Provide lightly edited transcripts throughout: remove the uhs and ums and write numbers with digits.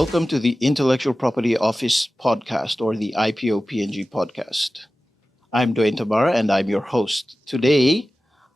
Welcome to the Intellectual Property Office podcast, or the IPO PNG podcast. I'm Dwayne Tabara and I'm your host. Today,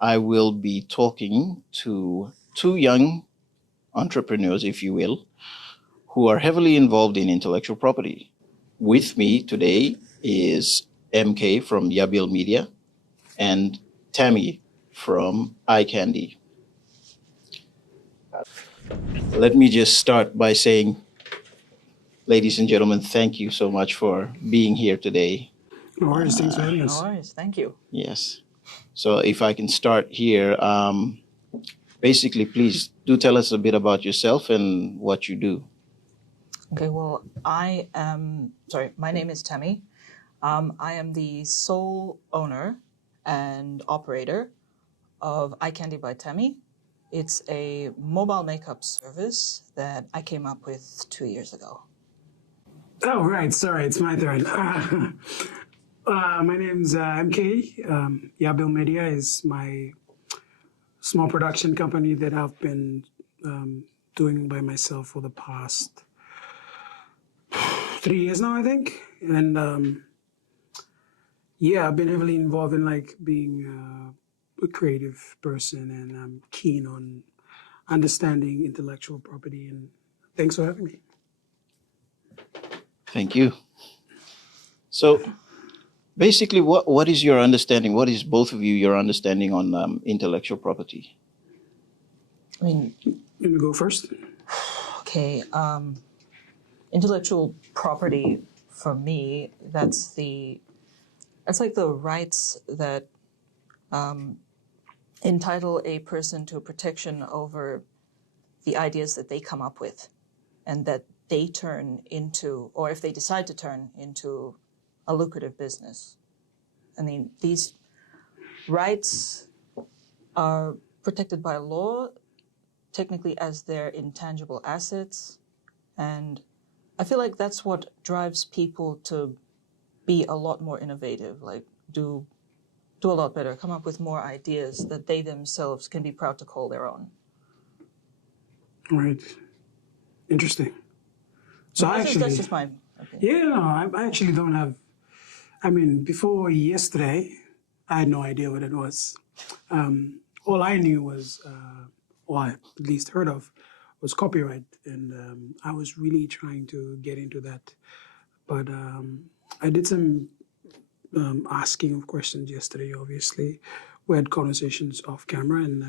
I will be talking to two young entrepreneurs, if you will, who are heavily involved in intellectual property. With me today is MK from Yabil Media and Tammy from iCandy. Let me just start by saying, ladies and gentlemen, thank you so much for being here today. No worries, thanks for having us. No worries, thank you. Yes. So if I can start here, basically, please do tell us a bit about yourself and what you do. Okay, well, my name is Tammy. I am the sole owner and operator of iCandy by Tammy. It's a mobile makeup service that I came up with 2 years ago. Oh, right, sorry, it's my turn. My name's MK. Yabil Media is my small production company that I've been doing by myself for the past 3 years now, I think. And I've been heavily involved in being a creative person, and I'm keen on understanding intellectual property. And thanks for having me. Thank you. So basically, what is your understanding? What is both of you, your understanding on intellectual property? I mean, You want to go first? okay, intellectual property for me, that's like the rights that entitle a person to protection over the ideas that they come up with and that they turn into, or if they decide to turn into, a lucrative business. I mean, these rights are protected by law, technically as their intangible assets, and I feel like that's what drives people to be a lot more innovative, like do a lot better, come up with more ideas that they themselves can be proud to call their own. Right. Interesting. So That's just my opinion. Yeah, no, I actually don't have. I mean, before yesterday, I had no idea what it was. All I knew was, or I at least heard of, was copyright, and I was really trying to get into that. But I did some asking of questions yesterday. Obviously, we had conversations off camera, and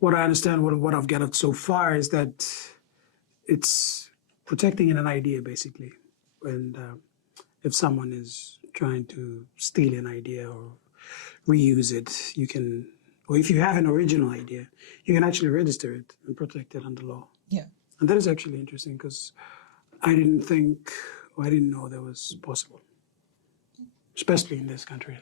what I understand, what I've gathered so far, is that it's protecting an idea, basically. And if someone is trying to steal an idea or reuse it, you can, or if you have an original idea, you can actually register it and protect it under law. Yeah. And that is actually interesting, because I didn't think, or I didn't know that was possible, especially in this country.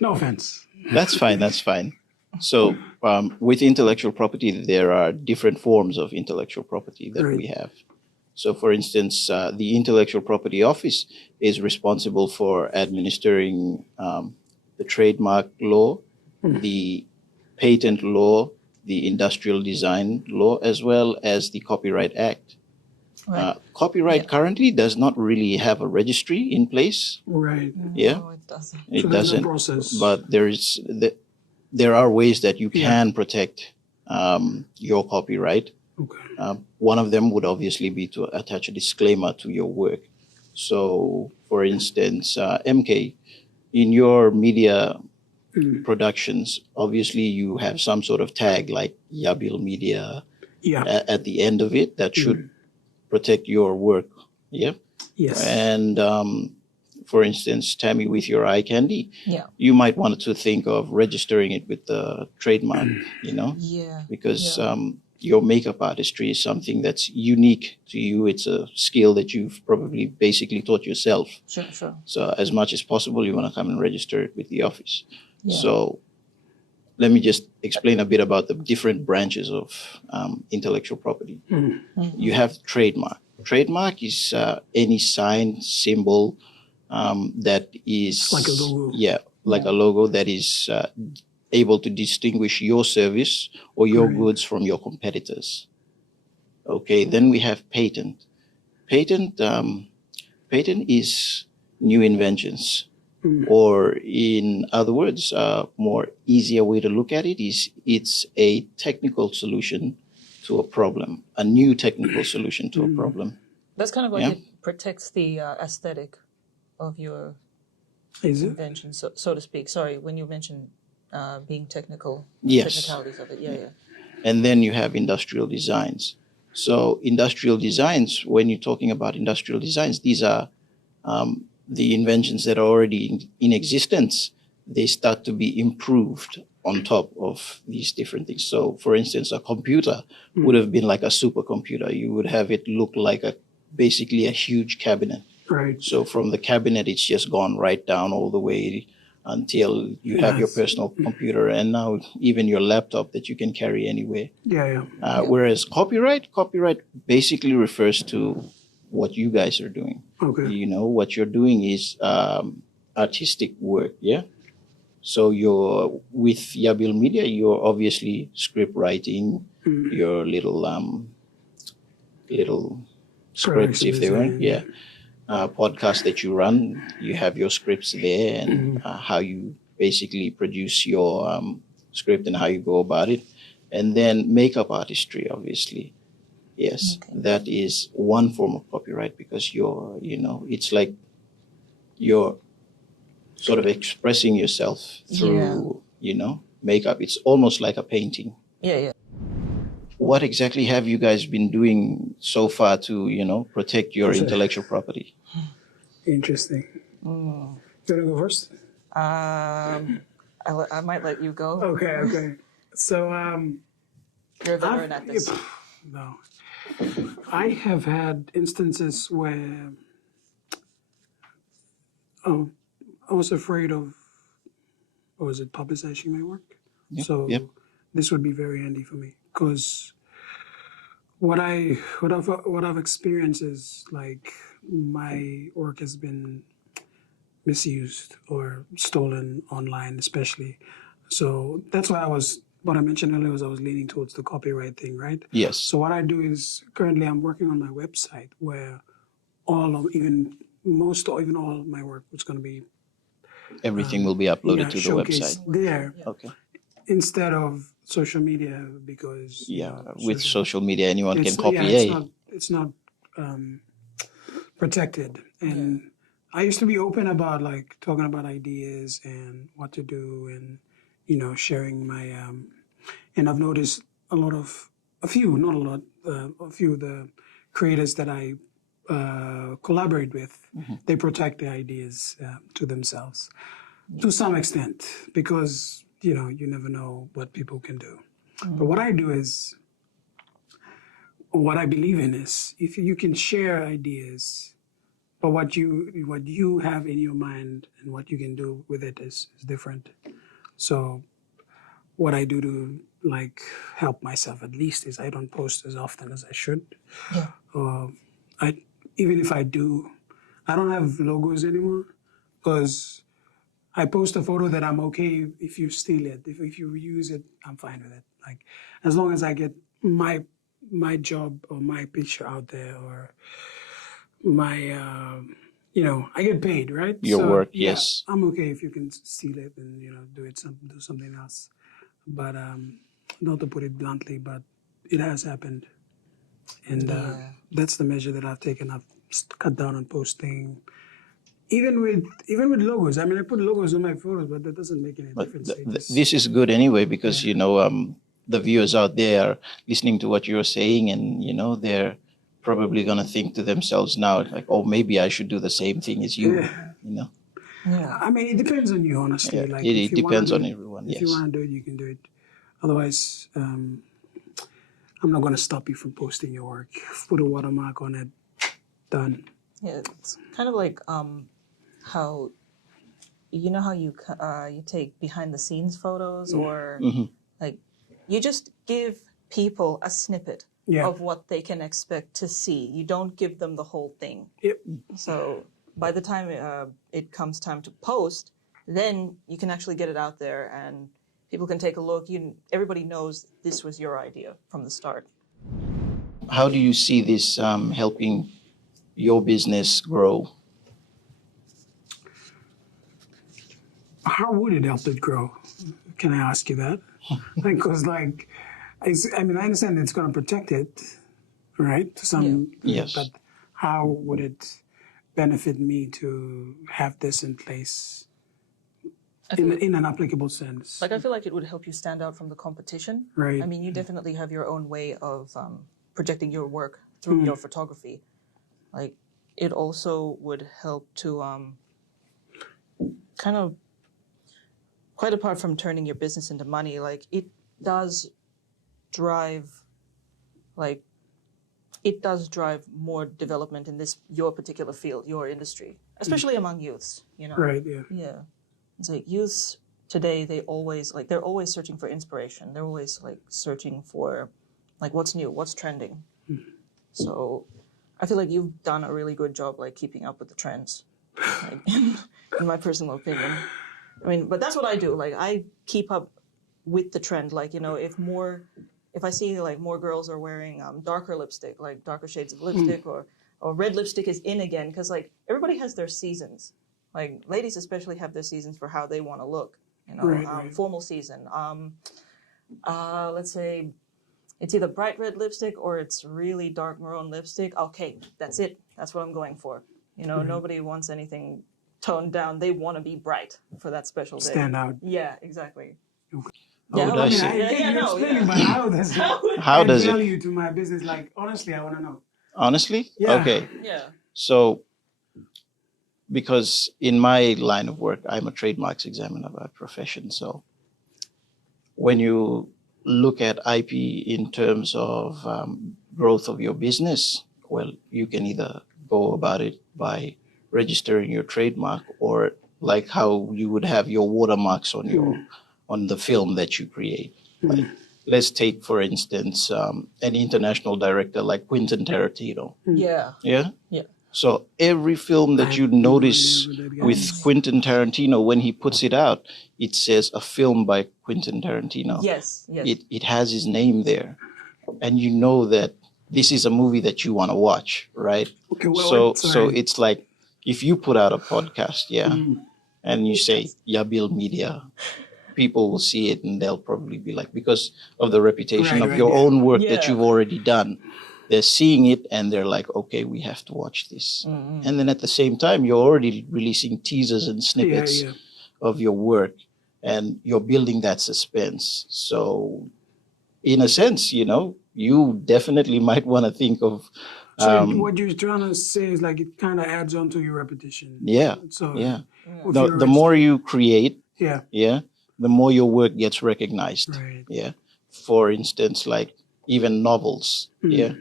No offense. That's fine. That's fine. So with intellectual property, there are different forms of intellectual property that we have. So, for instance, the Intellectual Property Office is responsible for administering the trademark law, the patent law, the industrial design law, as well as the Copyright Act. Right. Copyright currently does not really have a registry in place. Right. Yeah. No, it doesn't. It So there's no doesn't. process. But there are ways that you can protect your copyright. Okay. One of them would obviously be to attach a disclaimer to your work. So, for instance, MK, in your media productions, obviously you have some sort of tag like Yabil Media at the end of it that should protect your work. Yeah. Yes. And for instance, Tammy, with your iCandy, you might want to think of registering it with the trademark, Yeah. because your makeup artistry is something that's unique to you. It's a skill that you've probably basically taught yourself. Sure. So as much as possible, you want to come and register it with the office. Yeah. So let me just explain a bit about the different branches of intellectual property. You have trademark. Trademark is any sign, symbol that is like a logo. Yeah, like a logo that is able to distinguish your service or your goods from your competitors. Okay, then we have patent. Patent, patent is new inventions, or in other words, more easier way to look at it is it's a technical solution to a problem, a new technical solution to a problem. That's kind of like Yeah. it protects the aesthetic of your Is it? invention, so to speak. Sorry, when you mentioned being technical, Yes. technicalities of it. Yeah. And then you have industrial designs. So industrial designs, when you're talking about industrial designs, these are the inventions that are already in existence. They start to be improved on top of these different things. So, for instance, a computer would have been like a supercomputer. You would have it look like basically a huge cabinet. Right. So from the cabinet, it's just gone right down all the way until you have your personal computer, and now even your laptop that you can carry anywhere. Yeah. Whereas copyright basically refers to what you guys are doing. Okay. You know, what you're doing is artistic work, yeah? So you're with Yabil Media, you're obviously script writing, your little scripts, if they were, yeah. Podcast that you run, you have your scripts there, and how you basically produce your script and how you go about it. And then makeup artistry, obviously. Yes, that is one form of copyright because it's like you're sort of expressing yourself through, makeup. It's almost like a painting. Yeah. What exactly have you guys been doing so far to, protect your intellectual property? Interesting. You want to go first? I might let you go. Okay. So, You're a veteran at this. No. I have had instances where I was afraid of, publicizing my work. Yep, So yep. this would be very handy for me because what I've experienced is like my work has been misused or stolen online, especially. So that's why what I mentioned earlier was I was leaning towards the copyright thing, right? Yes. So what I do is currently I'm working on my website where even all my work is going to be Everything will be uploaded to the showcased website. there Okay. instead of social media because With social media, anyone can copy. It's not protected, and I used to be open about like talking about ideas and what to do, and sharing my and I've noticed a few of the creators that I collaborate with, they protect their ideas to themselves to some extent because you never know what people can do. But what I do is, what I believe in is, if you can share ideas, but what you have in your mind and what you can do with it is different. So what I do to like help myself at least is I don't post as often as I should. Yeah. Even if I do, I don't have logos anymore because I post a photo that I'm okay if you steal it. If you reuse it, I'm fine with it. Like as long as I get my job or my picture out there or my I get paid, right? Your work, yes. I'm okay if you can steal it and do something else. But not to put it bluntly, but it has happened, and that's the measure that I've taken. I've cut down on posting. Even with logos, I mean, I put logos on my photos, but that doesn't make any difference. This is good anyway because the viewers out there are listening to what you're saying, and they're probably gonna think to themselves now, like, oh, maybe I should do the same thing as you. Yeah. I mean, it depends on you, honestly. Yeah, like, it depends on everyone. If you want to do it, you can do it. Otherwise, I'm not gonna stop you from posting your work. Put a watermark on it. Done. Yeah, it's kind of like how how you take behind the scenes photos or like you just give people a snippet of what they can expect to see. You don't give them the whole thing. Yep. So by the time it comes time to post, then you can actually get it out there and people can take a look. Everybody knows this was your idea from the start. how do you see this helping your business grow? How would it help it grow? Can I ask you that? Because I understand it's going to protect it, right? To some, Yes. but how would it benefit me to have this in place in an applicable sense? I feel like it would help you stand out from the competition. Right. I mean, you definitely have your own way of projecting your work through your photography. Like, it also would help to kind of, quite apart from turning your business into money, like, it does drive, more development in your particular field, your industry, especially among youths, you know? Right, yeah. Yeah. It's like youths today, they're always searching for inspiration. They're always searching for what's new, what's trending. So I feel like you've done a really good job keeping up with the trends, in my personal opinion. I mean, but that's what I do. I keep up with the trend. If I see more girls are wearing darker lipstick, darker shades of lipstick, or red lipstick is in again, because everybody has their seasons. Ladies especially have their seasons for how they want to look. Right. Formal season. Let's say it's either bright red lipstick or it's really dark maroon lipstick. Okay, that's it. That's what I'm going for. Nobody wants anything toned down. They want to be bright for that special day. Stand out. Yeah, exactly. Okay. How would I say? But how does it How does it? value to my business? Honestly, I want to know. Honestly? Yeah. Okay. Yeah. So, because in my line of work, I'm a trademarks examiner by profession. So, when you look at IP in terms of growth of your business, well, you can either go about it by registering your trademark, or like how you would have your watermarks on the film that you create. Let's take, for instance, an international director like Quentin Tarantino. Yeah. Yeah? Yeah. So every film that you notice with Quentin Tarantino, when he puts it out, it says a film by Quentin Tarantino. Yes. Yes. It has his name there. And you know that this is a movie that you want to watch, right? Okay, well, so it's like if you put out a podcast, and you say Yabil Media, people will see it and they'll probably be because of the reputation of your own work that you've already done. They're seeing it and they're like, okay, we have to watch this. And then at the same time, you're already releasing teasers and snippets of your work, and you're building that suspense. So in a sense, you definitely might want to think of. So what you're trying to say is it kind of adds on to your repetition. Yeah. So The more you create, the more your work gets recognized. Right. Yeah. For instance, even novels. Yeah.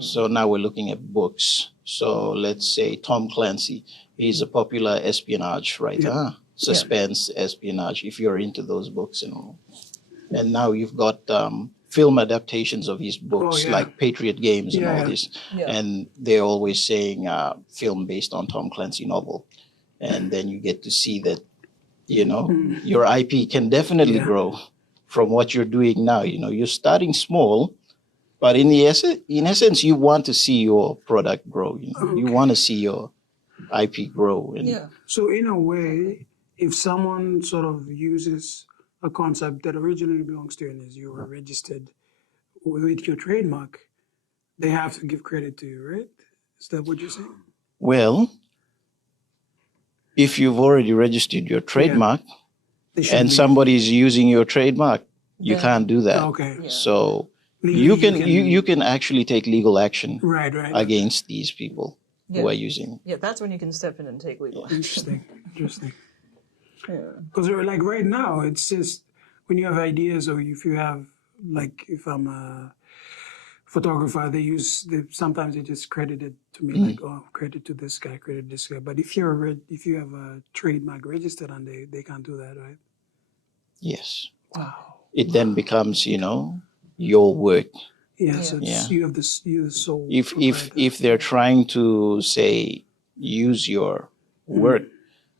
So now we're looking at books. So let's say Tom Clancy, he's a popular espionage writer, suspense espionage, if you're into those books and all. And now you've got film adaptations of his books, like Patriot Games and all this. Yeah. And they're always saying film based on Tom Clancy novel. And then you get to see that, your IP can definitely grow from what you're doing now. You're starting small, but in essence, you want to see your product grow. You want to see your IP grow. So in a way, if someone sort of uses a concept that originally belongs to you and is you were registered with your trademark, they have to give credit to you, right? Is that what you're saying? Well, if you've already registered your trademark and someboody is using your trademark, you can't do that. Okay. Yeah. So you can actually take legal action against these people who are using. Yeah, that's when you can step in and take legal action. Interesting. Yeah. Because right now, it's just when you have ideas, or if you have if I'm a photographer, sometimes they just credit it to me, credit to this guy, credit this guy. But if you have a trademark registered and they can't do that, right? Yes. Wow. It then becomes, your work. Yeah. So you're the sole. If they're trying to say use your work,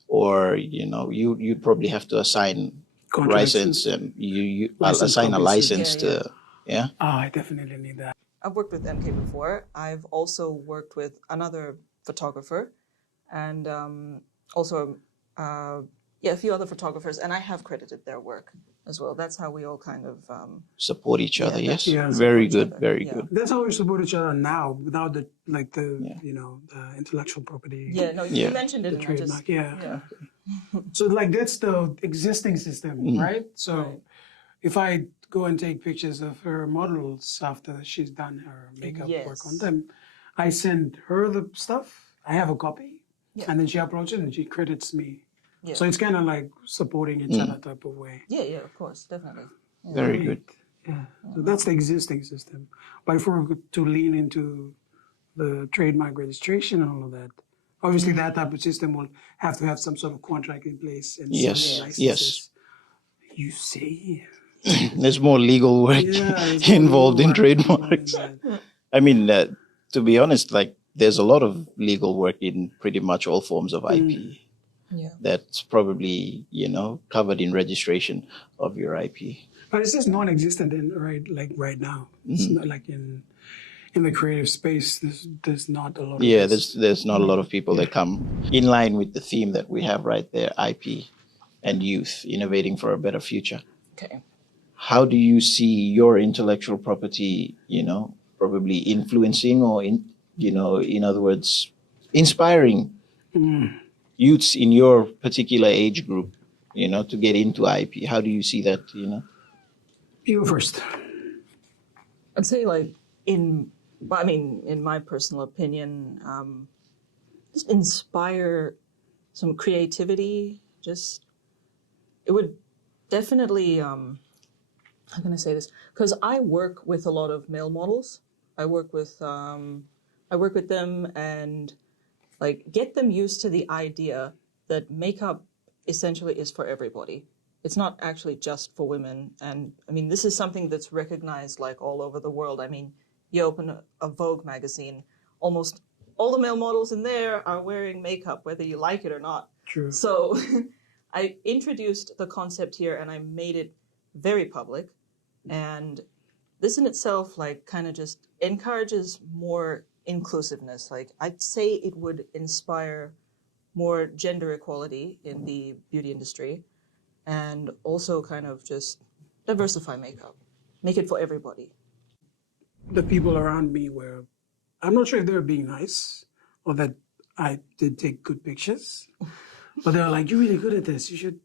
or you'd probably have to assign license, and you assign a license to. Yeah. I definitely need that. I've worked with MK before. I've also worked with another photographer, and also a few other photographers, and I have credited their work as well. That's how we all kind of Support each other. Yeah, Yes. Yeah. Very support each good. other. Very Yeah. good. That's how we support each other now, without the Yeah. the intellectual property. Yeah, no, Yeah. you mentioned it, The and I trademark. just Yeah. So like that's the existing system, right? So Right. if I go and take pictures of her models after she's done her makeup work on Yes. them, I send her the stuff. I have a copy, Yeah. and then she uploads it and she credits me. Yeah. So it's kind of like supporting each other type of way. Yeah, of course, definitely. Very good. Yeah. So that's the existing system. But if we're to lean into the trademark registration and all of that, obviously that type of system will have to have some sort of contract in place and Yes. some Yes. licenses. You see? There's more legal work there's more involved in legal work involved in trademarks. that. I mean, to be honest, like there's a lot of legal work in pretty much all forms of IP. Yeah. That's probably covered in registration of your IP. But it's just non-existent right now. It's not like in the creative space. There's not a lot of Yeah, this. there's not a lot of people that come in line with the theme that we have right there: IP and youth innovating for a better future. Okay. How do you see your intellectual property, probably influencing or in other words, inspiring youths in your particular age group, to get into IP? How do you see that, You go first. I'd say in my personal opinion, just inspire some creativity. It would definitely, how can I say this? Because I work with a lot of male models. I work with them and get them used to the idea that makeup essentially is for everybody. It's not actually just for women. And this is something that's recognized all over the world. You open a Vogue magazine, almost all the male models in there are wearing makeup, whether you like it or not. True. So I introduced the concept here and I made it very public. And this in itself, kind of just encourages more inclusiveness. I'd say it would inspire more gender equality in the beauty industry and also kind of just diversify makeup, make it for everybody. The people around me I'm not sure if they were being nice or that I did take good pictures, but they were like, "You're really good at this. You should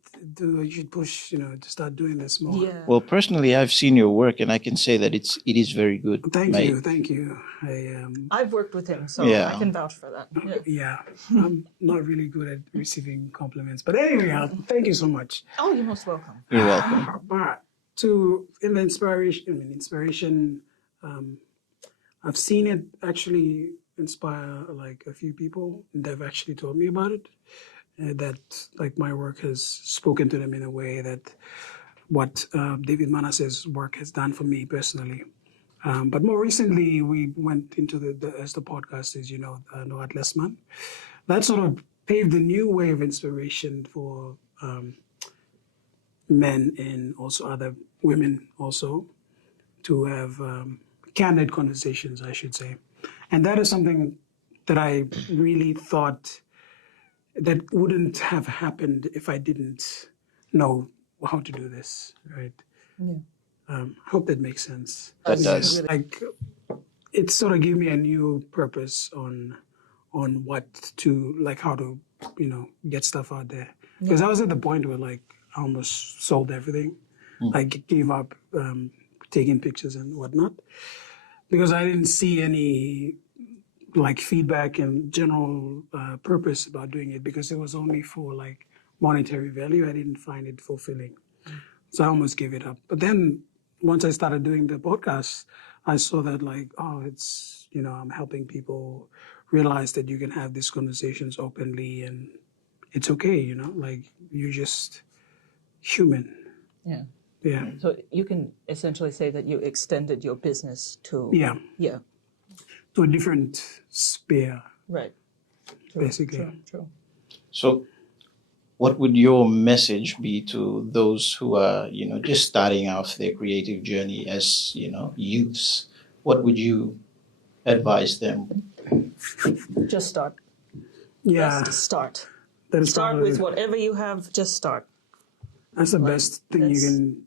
push, to start doing this more." Yeah. Well, personally, I've seen your work, and I can say that it is very good. Thank mate. you. I've worked with him, so Yeah. I can vouch for that. Yeah, I'm not really good at receiving compliments, but anyway, thank you so much. Oh, you're most welcome. You're welcome. But in the inspiration, I've seen it actually inspire a few people, and they've actually told me about it. That my work has spoken to them in a way that what David Manasse's work has done for me personally. But more recently, we went into as the podcast is, Noat Lesman. That sort of paved a new way of inspiration for men and also other women also to have candid conversations, I should say. And that is something that I really thought that wouldn't have happened if I didn't know how to do this, right? Yeah. Hope that makes sense. That does. It sort of gave me a new purpose on what to how to get stuff out there, because I was at the point where I almost sold everything, gave up taking pictures and whatnot, because I didn't see any feedback and general purpose about doing it, because it was only for monetary value. I didn't find it fulfilling, so I almost gave it up. But then once I started doing the podcast, I saw that it's I'm helping people realize that you can have these conversations openly and it's okay. You're just human. Yeah. Yeah. So you can essentially say that you extended your business to Yeah. To a different sphere, right. basically. True. So, what would your message be to those who are, just starting off their creative journey as, youths what would you advise them? Just start. Yeah, Just start. that is Start probably, with whatever you have. Just start. that's the best thing you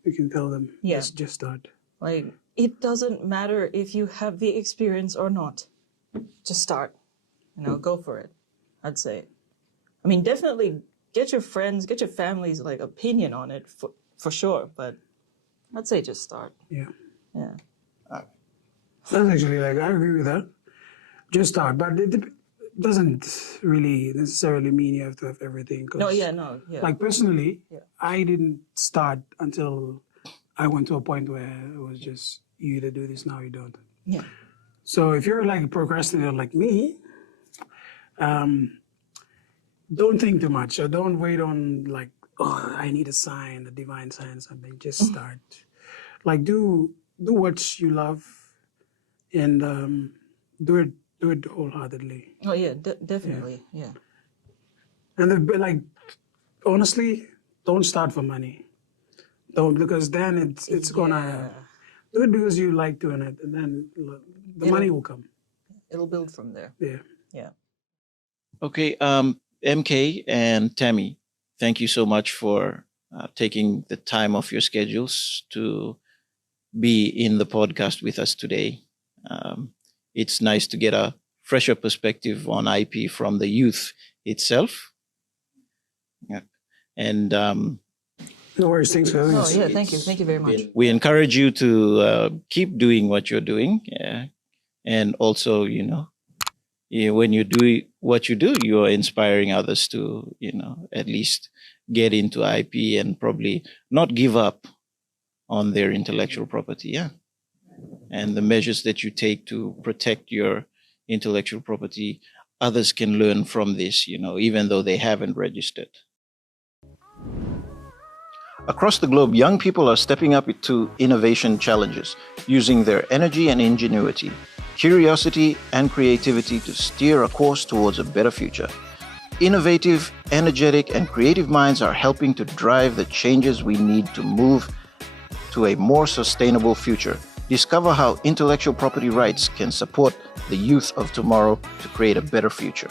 that's- can tell them. Yeah. Just start. Like, it doesn't matter if you have the experience or not. Just start. Go for it. I'd say. I mean, definitely get your friends, get your family's like opinion on it for sure. But I'd say just start. Yeah, Yeah. that's actually like I agree with that. Just start, but it doesn't really necessarily mean you have to have everything. 'Cause No. Yeah. No. Yeah. like personally, Yeah. I didn't start until I went to a point where it was just you either do this now, you don't. Yeah. So if you're like a procrastinator like me, don't think too much or don't wait on like, oh, I need a sign, a divine sign, something. Just start. Like do what you love and do it wholeheartedly. Oh yeah. Definitely. Yeah. And like honestly, don't start for money. Don't, because then it's gonna do it because you like doing it, and then the money will come. It'll build from there. Yeah. Yeah. Okay, MK and Tammy, thank you so much for taking the time off your schedules to be in the podcast with us today. It's nice to get a fresher perspective on IP from the youth itself. Yeah. And No worries. Thanks for having Oh us. yeah. Thank you. Thank you very much. we encourage you to keep doing what you're doing. And also, when you do what you do, you're inspiring others to, at least get into IP and probably not give up on their intellectual property. Yeah. And the measures that you take to protect your intellectual property, others can learn from this, even though they haven't registered. Across the globe, young people are stepping up to innovation challenges, using their energy and ingenuity, curiosity and creativity to steer a course towards a better future. Innovative, energetic, and creative minds are helping to drive the changes we need to move to a more sustainable future. Discover how intellectual property rights can support the youth of tomorrow to create a better future.